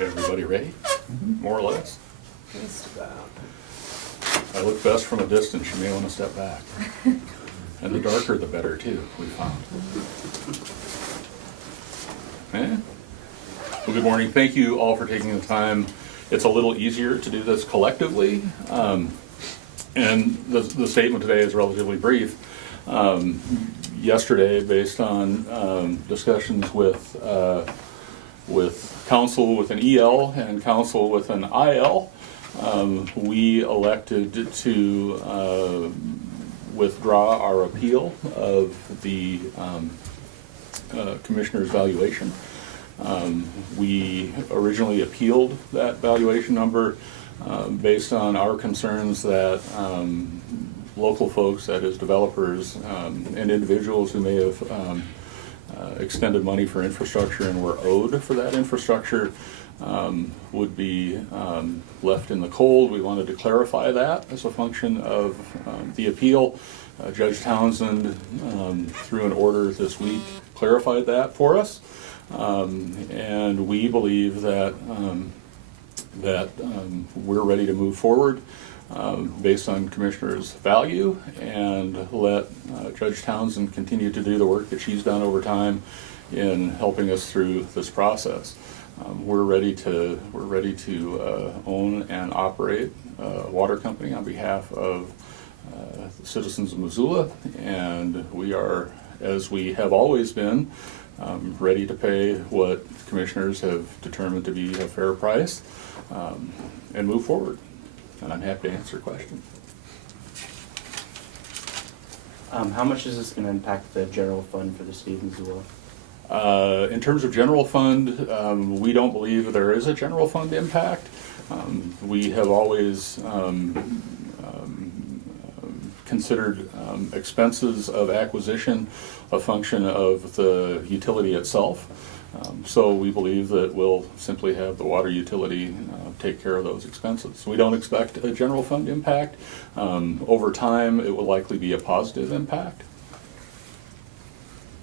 Everybody ready? More or less? Just about. I look best from a distance, you may want to step back. And the darker the better too, we found. Well, good morning. Thank you all for taking the time. It's a little easier to do this collectively. And the statement today is relatively brief. Yesterday, based on discussions with counsel with an EL and counsel with an IL, we elected to withdraw our appeal of the commissioner's valuation. We originally appealed that valuation number based on our concerns that local folks, that is developers and individuals who may have expended money for infrastructure and were owed for that infrastructure would be left in the cold. We wanted to clarify that as a function of the appeal. Judge Townsend, through an order this week, clarified that for us. And we believe that we're ready to move forward based on Commissioner's value and let Judge Townsend continue to do the work that she's done over time in helping us through this process. We're ready to own and operate a water company on behalf of the citizens of Missoula, and we are, as we have always been, ready to pay what commissioners have determined to be a fair price and move forward. And I'm happy to answer questions. How much is this going to impact the general fund for the city of Missoula? In terms of general fund, we don't believe there is a general fund impact. We have always considered expenses of acquisition a function of the utility itself. So we believe that we'll simply have the water utility take care of those expenses. We don't expect a general fund impact. Over time, it will likely be a positive impact.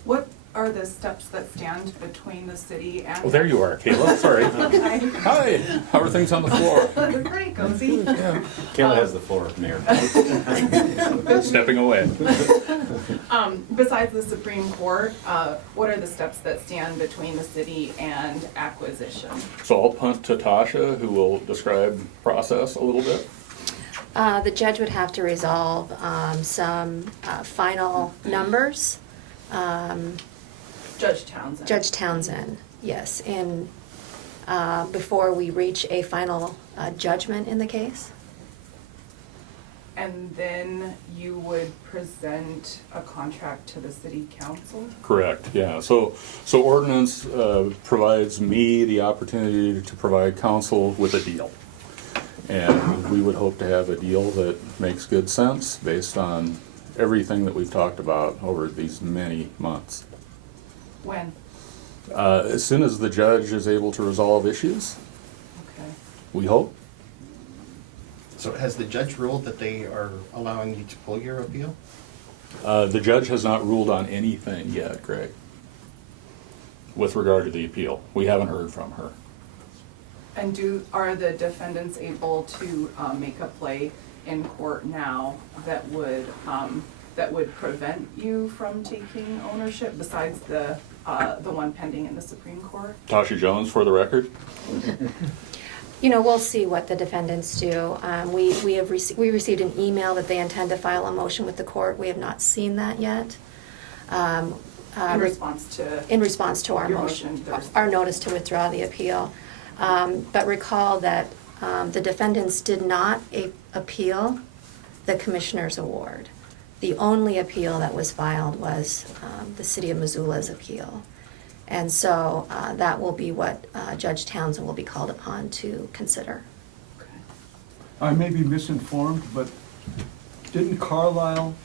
What are the steps that stand between the city and... Oh, there you are, Kayla, sorry. Hi, how are things on the floor? They're pretty cozy. Yeah. Kayla has the floor, Mayor. Stepping away. Besides the Supreme Court, what are the steps that stand between the city and acquisition? So I'll punt to Tasha, who will describe process a little bit. The judge would have to resolve some final numbers. Judge Townsend. Judge Townsend, yes, and before we reach a final judgment in the case. And then you would present a contract to the city council? Correct, yeah. So ordinance provides me the opportunity to provide counsel with a deal. And we would hope to have a deal that makes good sense based on everything that we've talked about over these many months. When? As soon as the judge is able to resolve issues, Okay. we hope. So has the judge ruled that they are allowing you to pull your appeal? The judge has not ruled on anything yet, Greg, with regard to the appeal. We haven't heard from her. And are the defendants able to make a play in court now that would prevent you from taking ownership besides the one pending in the Supreme Court? Tasha Jones, for the record. You know, we'll see what the defendants do. We received an email that they intend to file a motion with the court. We have not seen that yet. In response to our your motion, Thursday. our notice to withdraw the appeal. But recall that the defendants did not appeal the commissioner's award. The only appeal that was filed was the city of Missoula's appeal. And so that will be what Judge Townsend will be called upon to consider. Okay. I may be misinformed, but didn't Carlisle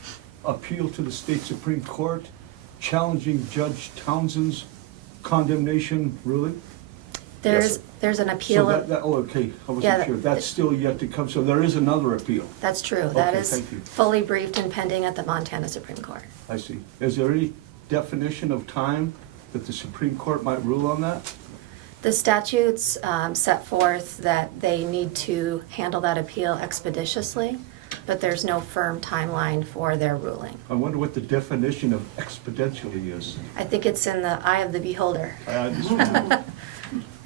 appeal to the state Supreme Court challenging Judge Townsend's condemnation ruling? There's an appeal. Okay, I wasn't sure. That's still yet to come, so there is another appeal. That's true. That Okay, is thank you. fully briefed and pending at the Montana Supreme Court. I see. Is there any definition of time that the Supreme Court might rule on that? The statutes set forth that they need to handle that appeal expeditiously, but there's no firm timeline for their ruling. I wonder what the definition of exponentially is. I think it's in the eye of the beholder.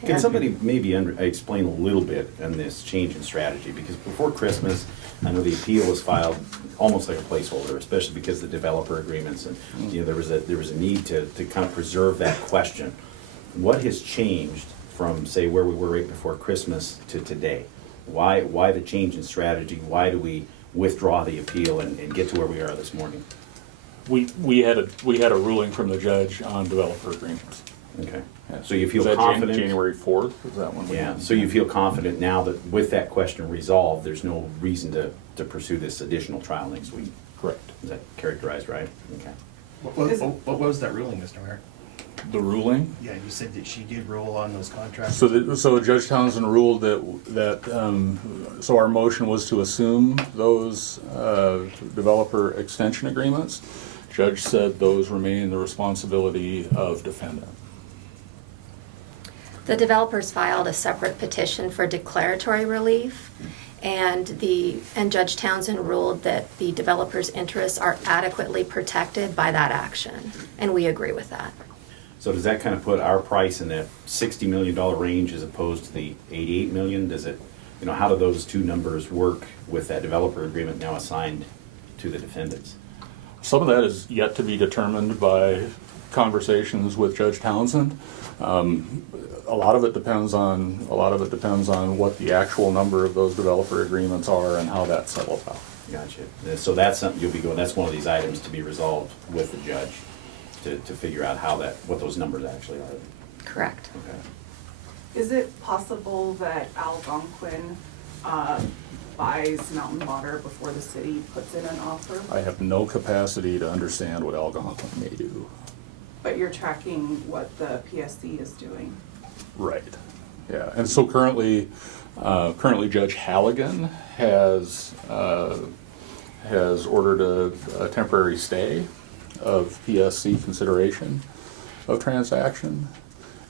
Can somebody maybe explain a little bit on this change in strategy? Because before Christmas, I know the appeal was filed almost like a placeholder, especially because the developer agreements and, there was a need to kind of preserve that question. What has changed from, say, where we were right before Christmas to today? Why the change in strategy? Why do we withdraw the appeal and get to where we are this morning? We had a ruling from the judge on developer agreements. Okay. Yeah. So you feel Is that confident? January 4th, is that one? Yeah, so you feel confident now that with that question resolved, there's no reason to pursue this additional trial next week? Correct. Is that characterized right? Okay. What was that ruling, Mr. Mayor? The ruling? Yeah, you said that she did rule on those contracts. So Judge Townsend ruled so our motion was to assume those developer extension agreements. Judge said those remain the responsibility of defendant. The developers filed a separate petition for declaratory relief, and Judge Townsend ruled that the developers' interests are adequately protected by that action, and we agree with that. So does that kind of put our price in that $60 million range as opposed to the $88 million? Does it, how do those two numbers work with that developer agreement now assigned to the defendants? Some of that is yet to be determined by conversations with Judge Townsend. A lot of it depends on what the actual number of those developer agreements are and how that settles out. Gotcha. So that's something that's one of these items to be resolved with the judge to figure out what those numbers actually are. Correct. Okay. Is it possible that Algonquin buys Mountain Water before the city puts in an offer? I have no capacity to understand what Algonquin may do. But you're tracking what the PSC is doing. Right. Yeah. And so currently Judge Halligan has ordered a temporary stay of PSC consideration of transaction,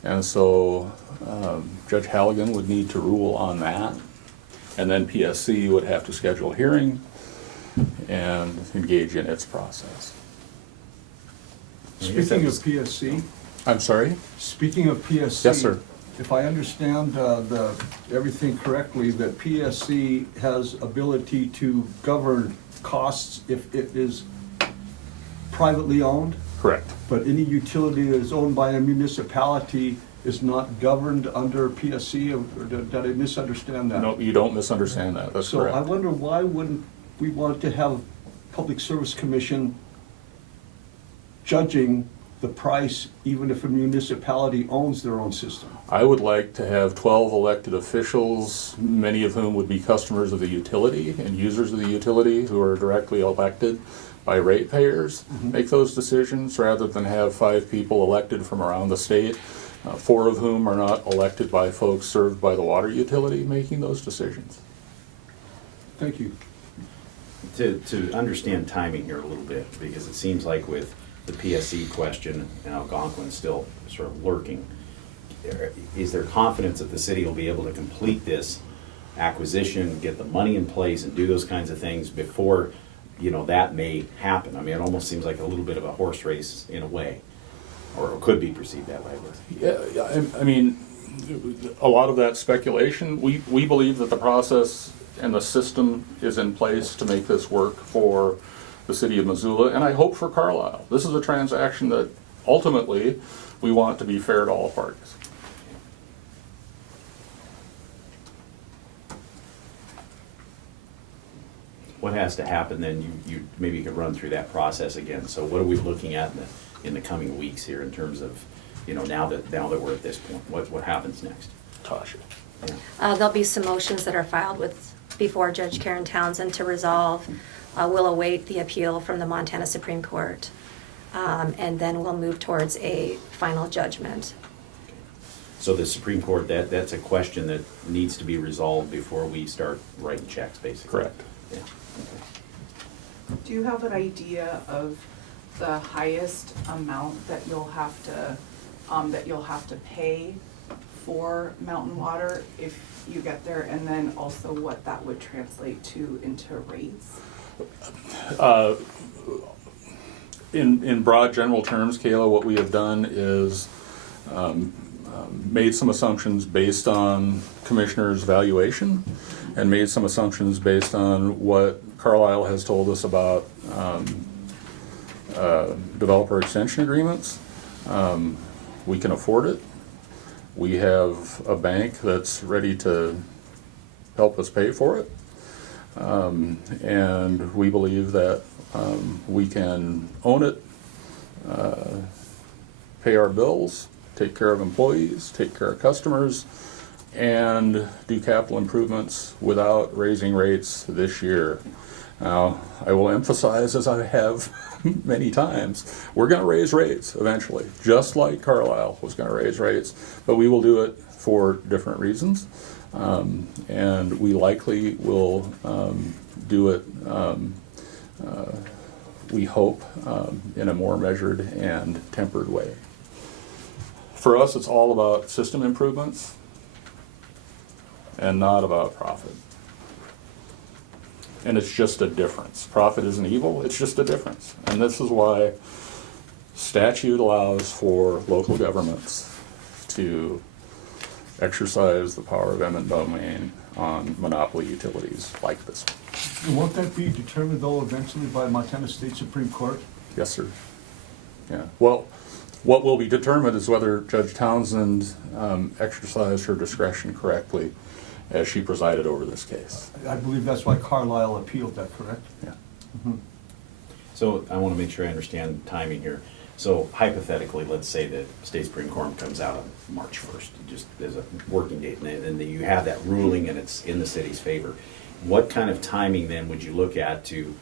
and so Judge Halligan would need to rule on that, and then PSC would have to schedule a hearing and engage in its process. Speaking of PSC, I'm sorry? speaking of PSC. Yes, sir. If I understand everything correctly, that PSC has ability to govern costs if it is privately owned, Correct. but any utility that is owned by a municipality is not governed under PSC, or did I misunderstand that? No, you don't misunderstand that. That's So I correct. wonder, why wouldn't we want to have Public Service Commission judging the price even if a municipality owns their own system? I would like to have 12 elected officials, many of whom would be customers of the utility and users of the utility who are directly elected by ratepayers, make those decisions rather than have 5 people elected from around the state, 4 of whom are not elected by folks served by the water utility making those decisions. Thank you. To understand timing here a little bit, because it seems like with the PSC question and Algonquin still sort of lurking, is there confidence that the city will be able to complete this acquisition, get the money in place and do those kinds of things before that may happen? I mean, it almost seems like a little bit of a horse race in a way, or it could be perceived that way. Yeah, I mean, a lot of that speculation, we believe that the process and the system is in place to make this work for the city of Missoula, and I hope for Carlisle. This is a transaction that ultimately we want to be fair to all parties. What has to happen then? You maybe you could run through that process again. So what are we looking at in the coming weeks here in terms of now that we're at this point? What happens next? Tasha. Yeah. There'll be some motions that are filed before Judge Karen Townsend to resolve. We'll await the appeal from the Montana Supreme Court, and then we'll move towards a final judgment. So the Supreme Court, that's a question that needs to be resolved before we start writing checks, basically. Correct. Yeah. Okay. Do you have an idea of the highest amount that you'll have to pay for Mountain Water if you get there, and then also what that would translate to into rates? In broad general terms, Kayla, what we have done is made some assumptions based on commissioner's valuation and made some assumptions based on what Carlisle has told us about developer extension agreements. We can afford it. We have a bank that's ready to help us pay for it. And we believe that we can own it, pay our bills, take care of employees, take care of customers, and do capital improvements without raising rates this year. Now, I will emphasize, as I have many times, we're going to raise rates eventually, just like Carlisle was going to raise rates, but we will do it for different reasons. And we likely will do it, we hope, in a more measured and tempered way. For us, it's all about system improvements and not about profit. And it's just a difference. Profit isn't evil, it's just a difference. And this is why statute allows for local governments to exercise the power of eminent domain on monopoly utilities like this one. And won't that be determined though eventually by Montana State Supreme Court? Yes, sir. Yeah. Well, what will be determined is whether Judge Townsend exercised her discretion correctly as she presided over this case. I believe that's why Carlisle appealed that, correct? Yeah. So I want to make sure I understand the timing here. So hypothetically, let's say that State Supreme Court comes out on March 1st, just as a working date, and then you have that ruling and it's in the city's favor. What kind of timing then would you look at to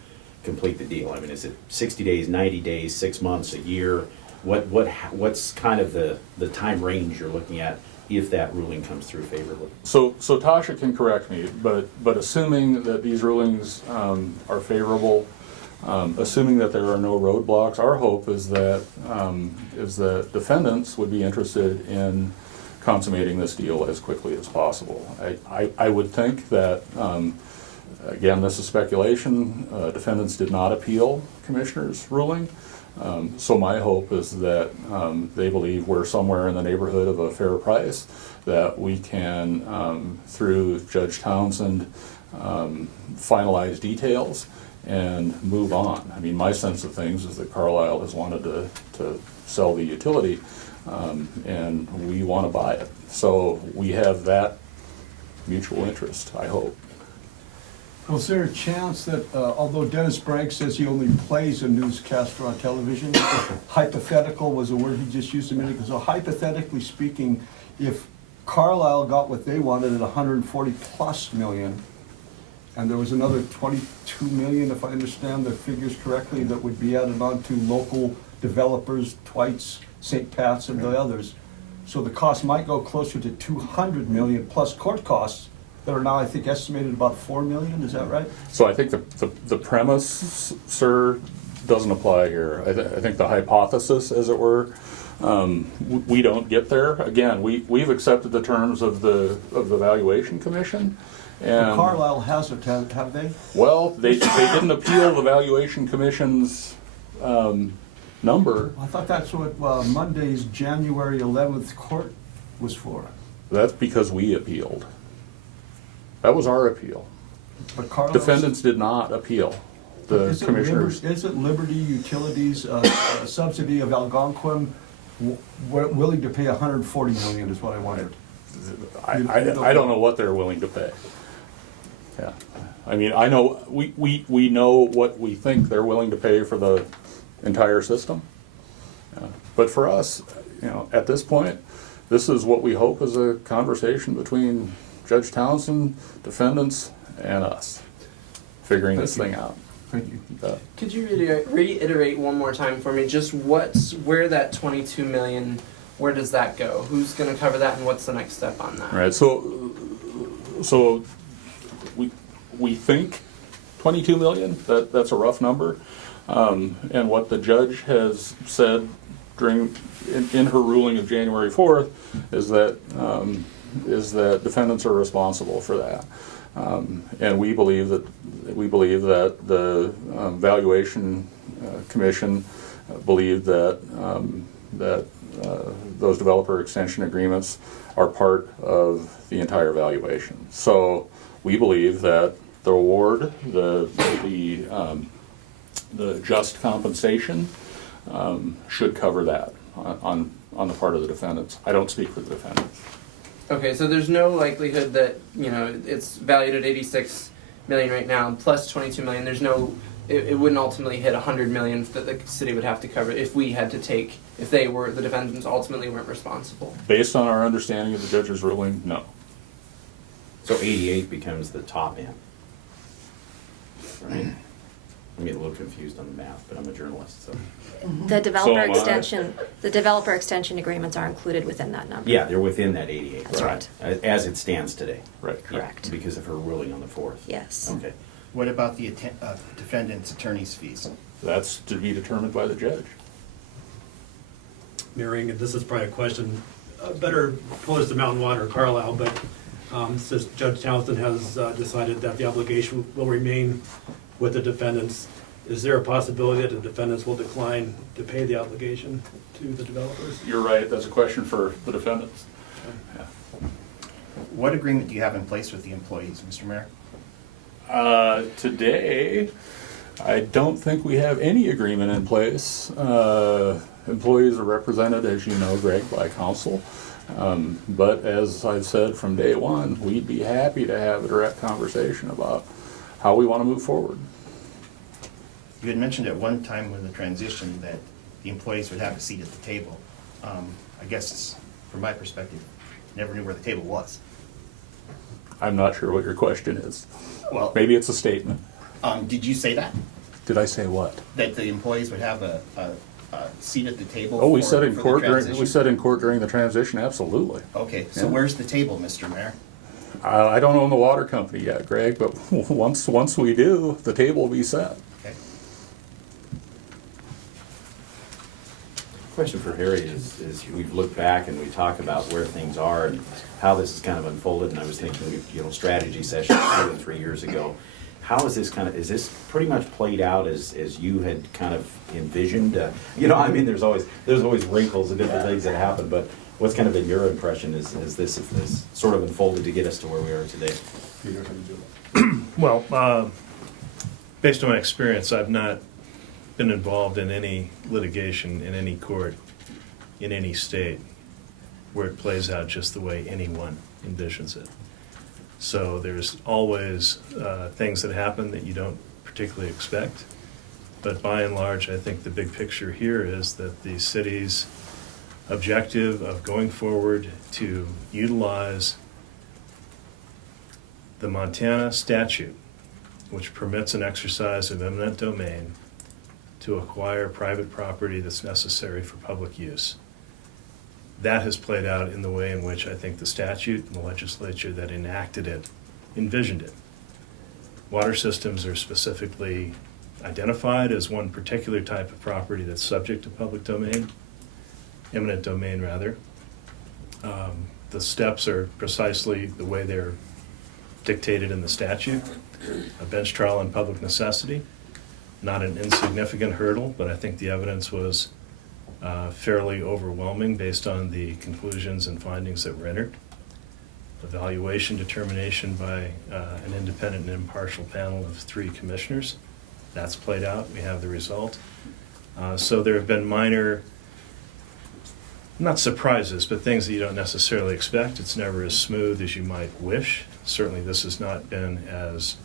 complete the deal? I mean, is it 60 days, 90 days, 6 months, a year? What's kind of the time range you're looking at if that ruling comes through favorably? So Tasha can correct me, but assuming that these rulings are favorable, assuming that there are no roadblocks, our hope is that defendants would be interested in consummating this deal as quickly as possible. I would think that, again, this is speculation, defendants did not appeal commissioner's ruling. So my hope is that they believe we're somewhere in the neighborhood of a fair price, that we can, through Judge Townsend, finalize details and move on. I mean, my sense of things is that Carlisle has wanted to sell the utility, and we want to buy it. So we have that mutual interest, I hope. Was there a chance that, although Dennis Bragg says he only plays a newscaster on television, hypothetical was a word he just used a minute ago, so hypothetically speaking, if Carlisle got what they wanted at 140 plus million, and there was another 22 million, if I understand the figures correctly, that would be added on to local developers, Twites, St. Pat's, and the others, so the cost might go closer to 200 million plus court costs, that are now, I think, estimated about 4 million, is that right? So I think the premise, sir, doesn't apply here. I think the hypothesis, as it were, we don't get there. Again, we've accepted the terms of the valuation commission. And Carlisle has it, have they? well, they didn't appeal the valuation commission's number. I thought that's what Monday's January 11th court was for. That's because we appealed. That was our appeal. But Carlisle. Defendants did not appeal the commissioners. Isn't Liberty Utilities a subsidy of Algonquin willing to pay 140 million is what I wondered. I don't know what they're willing to pay. Yeah, I mean, I know, we know what we think they're willing to pay for the entire system. But for us, at this point, this is what we hope is a conversation between Judge Townsend, defendants, and us, figuring this thing out. Thank you. Could you reiterate one more time for me, just where that 22 million, where does that go? Who's going to cover that, and what's the next step on that? All right, so we think 22 million, that's a rough number. And what the judge has said in her ruling of January 4th is that defendants are responsible for that. And we believe that the valuation commission believed that those developer extension agreements are part of the entire valuation. So we believe that the award, the just compensation should cover that on the part of the defendants. I don't speak for the defendants. Okay, so there's no likelihood that, you know, it's valued at 86 million right now, plus 22 million. There's no, it wouldn't ultimately hit 100 million that the city would have to cover if we had to take, if they were, the defendants ultimately weren't responsible. Based on our understanding of the judge's ruling, no. So 88 becomes the top end, right? I'm getting a little confused on the math, but I'm a journalist, so. The So developer am I. extension agreements are included within that number. Yeah, they're within that 88. That's right. As it stands today. Right. Yeah, Correct. because of her ruling on the 4th. Yes. Okay. What about the defendant's attorney's fees? That's to be determined by the judge. Mary Engen, this is probably a question better posed to Mountain Water or Carlisle, but since Judge Townsend has decided that the obligation will remain with the defendants, is there a possibility that the defendants will decline to pay the obligation to the developers? You're right, that's a question for the defendants. Yeah. What agreement do you have in place with the employees, Mr. Mayor? Today, I don't think we have any agreement in place. Employees are represented, as you know, Greg, by counsel. But as I've said from day one, we'd be happy to have a direct conversation about how we want to move forward. You had mentioned at one time with the transition that the employees would have a seat at the table. I guess, from my perspective, never knew where the table was. I'm not sure what your question is. Well, Maybe it's a statement. did you say that? Did I say what? That the employees would have a seat at the table? Oh, we for- said in for the court transition? we said in court during the transition, absolutely. Okay, so Yeah. where's the table, Mr. Mayor? I don't own the water company yet, Greg, but once we do, the table will be set. Okay. Question for Harry is we've looked back and we talk about where things are and how this has kind of unfolded, and I was thinking, strategy sessions 2 and 3 years ago. How is this is this pretty much played out as you had kind of envisioned? I mean, there's always wrinkles and different things that happen, but what's kind of been your impression as this is sort of unfolded to get us to where we are today? Well, based on my experience, I've not been involved in any litigation in any court in any state where it plays out just the way anyone envisions it. So there's always things that happen that you don't particularly expect. But by and large, I think the big picture here is that the city's objective of going forward to utilize the Montana statute, which permits an exercise of eminent domain to acquire private property that's necessary for public use. That has played out in the way in which I think the statute and the legislature that enacted it envisioned it. Water systems are specifically identified as one particular type of property that's subject to public domain, eminent domain rather. The steps are precisely the way they're dictated in the statute. A bench trial on public necessity, not an insignificant hurdle, but I think the evidence was fairly overwhelming based on the conclusions and findings that were entered. Evaluation determination by an independent and impartial panel of 3 commissioners. That's played out. We have the result. So there have been minor, not surprises, but things that you don't necessarily expect. It's never as smooth as you might wish. Certainly this has not been as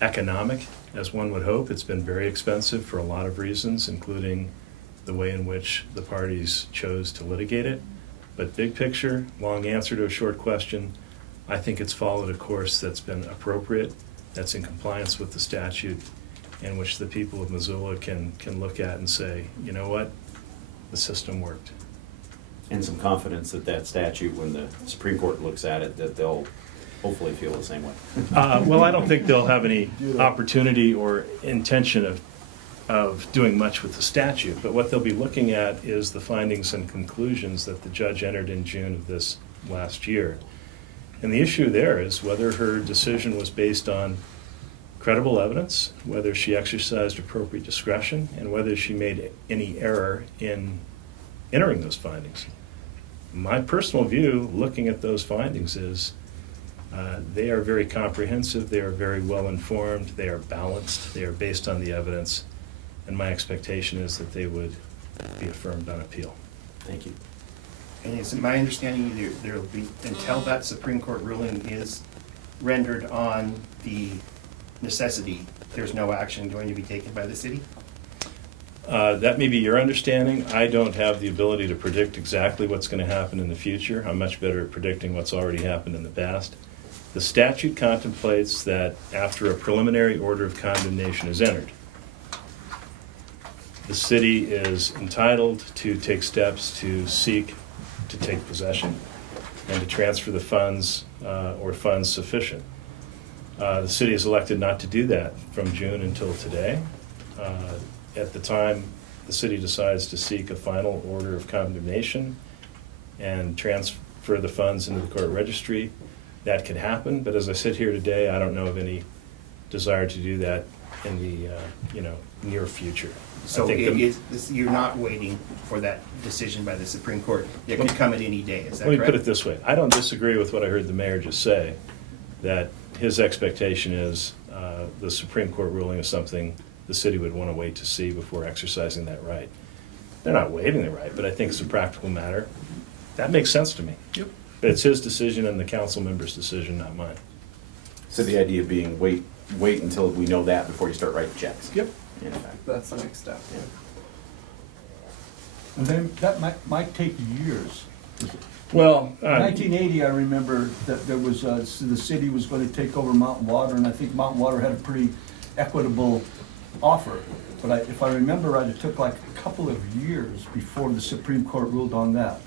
economic as one would hope. It's been very expensive for a lot of reasons, including the way in which the parties chose to litigate it. But big picture, long answer to a short question, I think it's followed a course that's been appropriate, that's in compliance with the statute, in which the people of Missoula can look at and say, you know what, the system worked. And some confidence that statute, when the Supreme Court looks at it, that they'll hopefully feel the same way. Well, I don't think they'll have any opportunity or intention of of doing much with the statute, but what they'll be looking at is the findings and conclusions that the judge entered in June of this last year. And the issue there is whether her decision was based on credible evidence, whether she exercised appropriate discretion, and whether she made any error in entering those findings. My personal view, looking at those findings, is they are very comprehensive, they are very well informed, they are balanced, they are based on the evidence, and my expectation is that they would be affirmed on appeal. Thank you. And it's my understanding there will be, until that Supreme Court ruling is rendered on the necessity, there's no action going to be taken by the city? That may be your understanding. I don't have the ability to predict exactly what's going to happen in the future. I'm much better at predicting what's already happened in the past. The statute contemplates that after a preliminary order of condemnation is entered, the city is entitled to take steps to seek to take possession and to transfer the funds or funds sufficient. The city is elected not to do that from June until today. At the time the city decides to seek a final order of condemnation and transfer the funds into the court registry, that could happen. But as I sit here today, I don't know of any desire to do that in the near future. So I think you're not waiting for that decision by the Supreme Court. It could come at any day, is that Let me correct? put it this way. I don't disagree with what I heard the mayor just say, that his expectation is the Supreme Court ruling is something the city would want to wait to see before exercising that right. They're not waiving the right, but I think it's a practical matter. That makes sense to me. Yep. But it's his decision and the council member's decision, not mine. So the idea being wait until we know that before you start writing checks. Yep. In fact. That's the next step. And then that might take years. Well, 1980, I remember that there was, the city was going to take over Mountain Water, and I think Mountain Water had a pretty equitable offer. But if I remember right, it took like a couple of years before the Supreme Court ruled on that,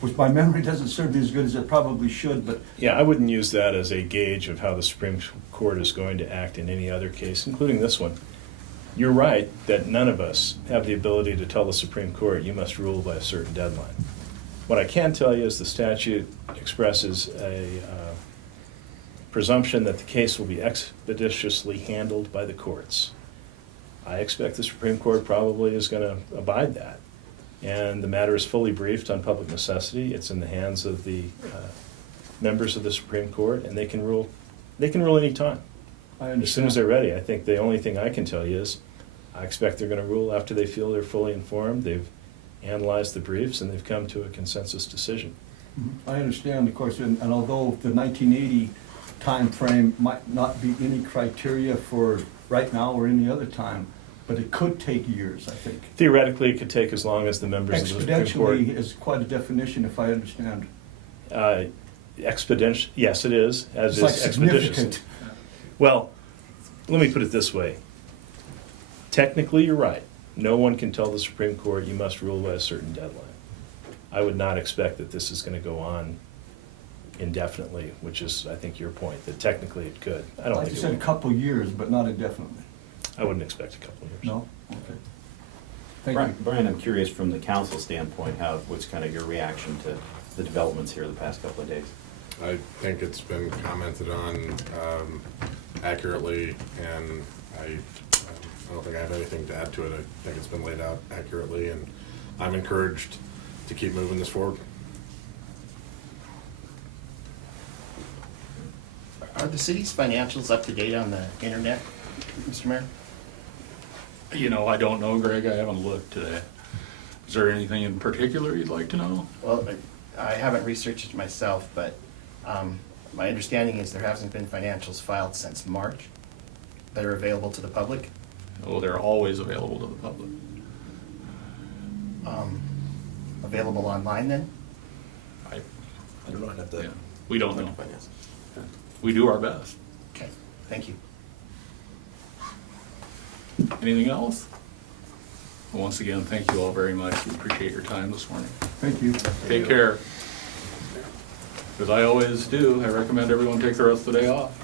which my memory doesn't serve me as good as it probably should, but yeah, I wouldn't use that as a gauge of how the Supreme Court is going to act in any other case, including this one. You're right that none of us have the ability to tell the Supreme Court you must rule by a certain deadline. What I can tell you is the statute expresses a presumption that the case will be expeditiously handled by the courts. I expect the Supreme Court probably is going to abide that. And the matter is fully briefed on public necessity. It's in the hands of the members of the Supreme Court, and they can rule any time. I As soon understand. as they're ready. I think the only thing I can tell you is I expect they're going to rule after they feel they're fully informed, they've analyzed the briefs, and they've come to a consensus decision. I understand, of course, and although the 1980 timeframe might not be any criteria for right now or any other time, but it could take years, I think. Theoretically, it could take as long as the members of the Supreme Court. Exponentially is quite a definition, if I understand. Exponential, yes, it is, as It's like is expeditiously. significant. Well, let me put it this way. Technically, you're right. No one can tell the Supreme Court you must rule by a certain deadline. I would not expect that this is going to go on indefinitely, which is, I think, your point, that technically it could. I don't Like think you it said, a would. couple years, but not indefinitely. I wouldn't expect a couple of years. No? Okay. Thank you. Brian, I'm curious from the council standpoint, what's kind of your reaction to the developments here the past couple of days? I think it's been commented on accurately, and I don't think I have anything to add to it. I think it's been laid out accurately, and I'm encouraged to keep moving this forward. Are the city's financials up to date on the internet, Mr. Mayor? You know, I don't know, Greg, I haven't looked today. Is there anything in particular you'd like to know? Well, I haven't researched it myself, but my understanding is there hasn't been financials filed since March that are available to the public. Oh, they're always available to the public. Available online then? I do not have that. Yeah, we don't know. We do our best. Okay, thank you. Anything else? Well, once again, thank you all very much. We appreciate your time this morning. Thank you. Take care. As I always do, I recommend everyone take the rest of the day off.